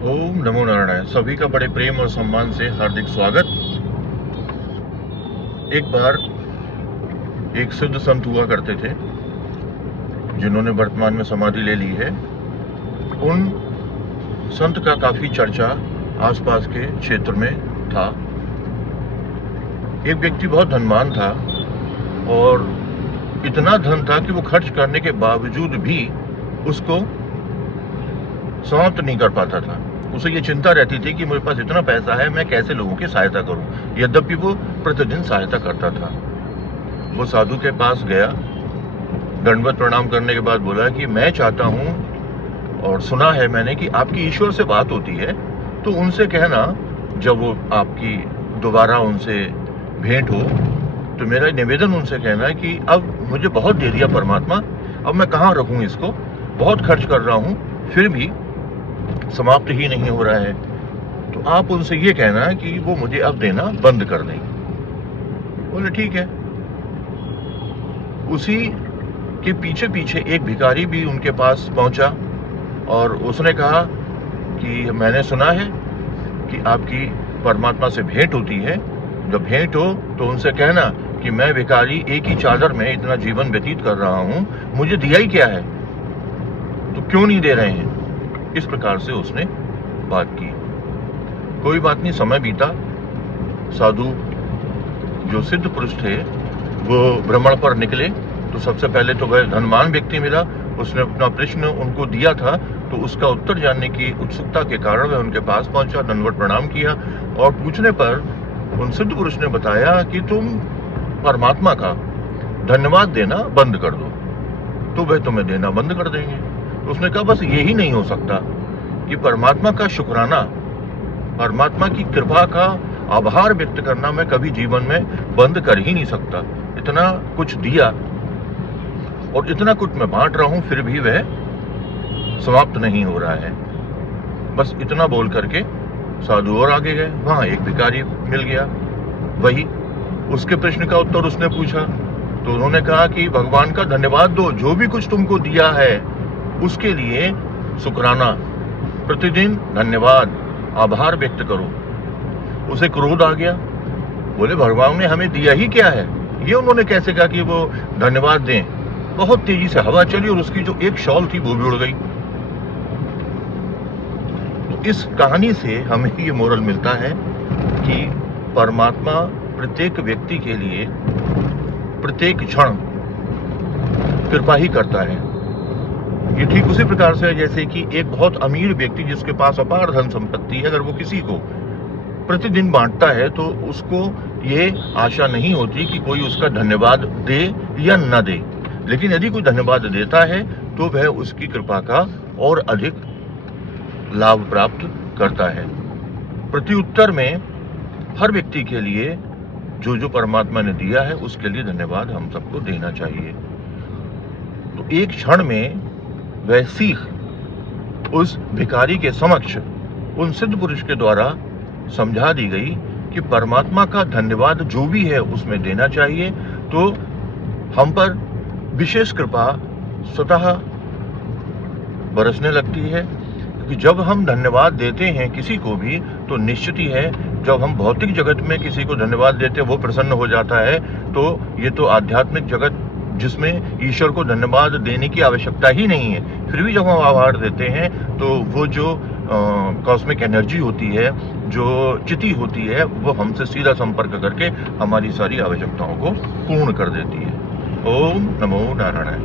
ओम नमो नारायण। सभी का बड़े प्रेम और सम्मान से हार्दिक स्वागत। एक बार एक सिद्ध संत हुआ करते थे जिन्होंने वर्तमान में समाधि ले ली है। उन संत का काफी चर्चा आसपास के क्षेत्र में था। एक व्यक्ति बहुत धनवान था और इतना धन था कि वो खर्च करने के बावजूद भी उसको समाप्त नहीं कर पाता था। उसे ये चिंता रहती थी कि मेरे पास इतना पैसा है, मैं कैसे लोगों की सहायता करूं। यद्यपि वो प्रतिदिन सहायता करता था। वो साधु के पास गया, दंडवत प्रणाम करने के बाद बोला कि मैं चाहता हूं और सुना है मैंने कि आपकी ईश्वर से बात होती है, तो उनसे कहना जब वो आपकी दोबारा उनसे भेंट हो तो मेरा निवेदन उनसे कहना है कि अब मुझे बहुत दे दिया परमात्मा, अब मैं कहाँ रखूं इसको, बहुत खर्च कर रहा हूं फिर भी समाप्त ही नहीं हो रहा है। तो आप उनसे ये कहना कि वो मुझे अब देना बंद कर दें। बोले ठीक है। उसी के पीछे पीछे एक भिखारी भी उनके पास पहुंचा और उसने कहा कि मैंने सुना है कि आपकी परमात्मा से भेंट होती है, जब भेंट हो तो उनसे कहना कि मैं भिखारी एक ही चादर में इतना जीवन व्यतीत कर रहा हूं, मुझे दिया ही क्या है, तो क्यों नहीं दे रहे हैं। इस प्रकार से उसने बात की। कोई बात नहीं, समय बीता। साधु जो सिद्ध पुरुष थे वो भ्रमण पर निकले तो सबसे पहले तो वह धनवान व्यक्ति मिला। उसने अपना प्रश्न उनको दिया था तो उसका उत्तर जानने की उत्सुकता के कारण वह उनके पास पहुंचा, दंडवत प्रणाम किया और पूछने पर उन सिद्ध पुरुष ने बताया कि तुम परमात्मा का धन्यवाद देना बंद कर दो तो वह तुम्हें देना बंद कर देंगे। तो उसने कहा बस यही नहीं हो सकता कि परमात्मा का शुक्राना, परमात्मा की कृपा का आभार व्यक्त करना मैं कभी जीवन में बंद कर ही नहीं सकता। इतना कुछ दिया और इतना कुछ मैं बांट रहा हूं फिर भी वह समाप्त नहीं हो रहा है। बस इतना बोल करके साधु और आगे गए। वहां एक भिखारी मिल गया, वही उसके प्रश्न का उत्तर उसने पूछा तो उन्होंने कहा कि भगवान का धन्यवाद दो, जो भी कुछ तुमको दिया है उसके लिए शुक्राना, प्रतिदिन धन्यवाद आभार व्यक्त करो। उसे क्रोध आ गया। बोले भगवान ने हमें दिया ही क्या है, ये उन्होंने कैसे कहा कि वो धन्यवाद दें। बहुत तेजी से हवा चली और उसकी जो एक शॉल थी वो भी उड़ गई। तो इस कहानी से हमें ये मोरल मिलता है कि परमात्मा प्रत्येक व्यक्ति के लिए प्रत्येक क्षण कृपा ही करता है। ये ठीक उसी प्रकार से है जैसे कि एक बहुत अमीर व्यक्ति जिसके पास अपार धन संपत्ति है, अगर वो किसी को प्रतिदिन बांटता है तो उसको ये आशा नहीं होती कि कोई उसका धन्यवाद दे या न दे। लेकिन यदि कोई धन्यवाद देता है तो वह उसकी कृपा का और अधिक लाभ प्राप्त करता है। प्रत्युत्तर में हर व्यक्ति के लिए जो जो परमात्मा ने दिया है उसके लिए धन्यवाद हम सबको देना चाहिए। तो एक क्षण में वह सीख उस भिखारी के समक्ष उन सिद्ध पुरुष के द्वारा समझा दी गई कि परमात्मा का धन्यवाद जो भी है उसमें देना चाहिए, तो हम पर विशेष कृपा स्वतः बरसने लगती है। क्योंकि जब हम धन्यवाद देते हैं किसी को भी तो निश्चित ही है जब हम भौतिक जगत में किसी को धन्यवाद देते हैं वो प्रसन्न हो जाता है, तो ये तो आध्यात्मिक जगत जिसमें ईश्वर को धन्यवाद देने की आवश्यकता ही नहीं है, फिर भी जब हम आभार देते हैं तो वो जो कॉस्मिक एनर्जी होती है, जो चिति होती है, वो हमसे सीधा संपर्क करके हमारी सारी आवश्यकताओं को पूर्ण कर देती है। ओम नमो नारायण।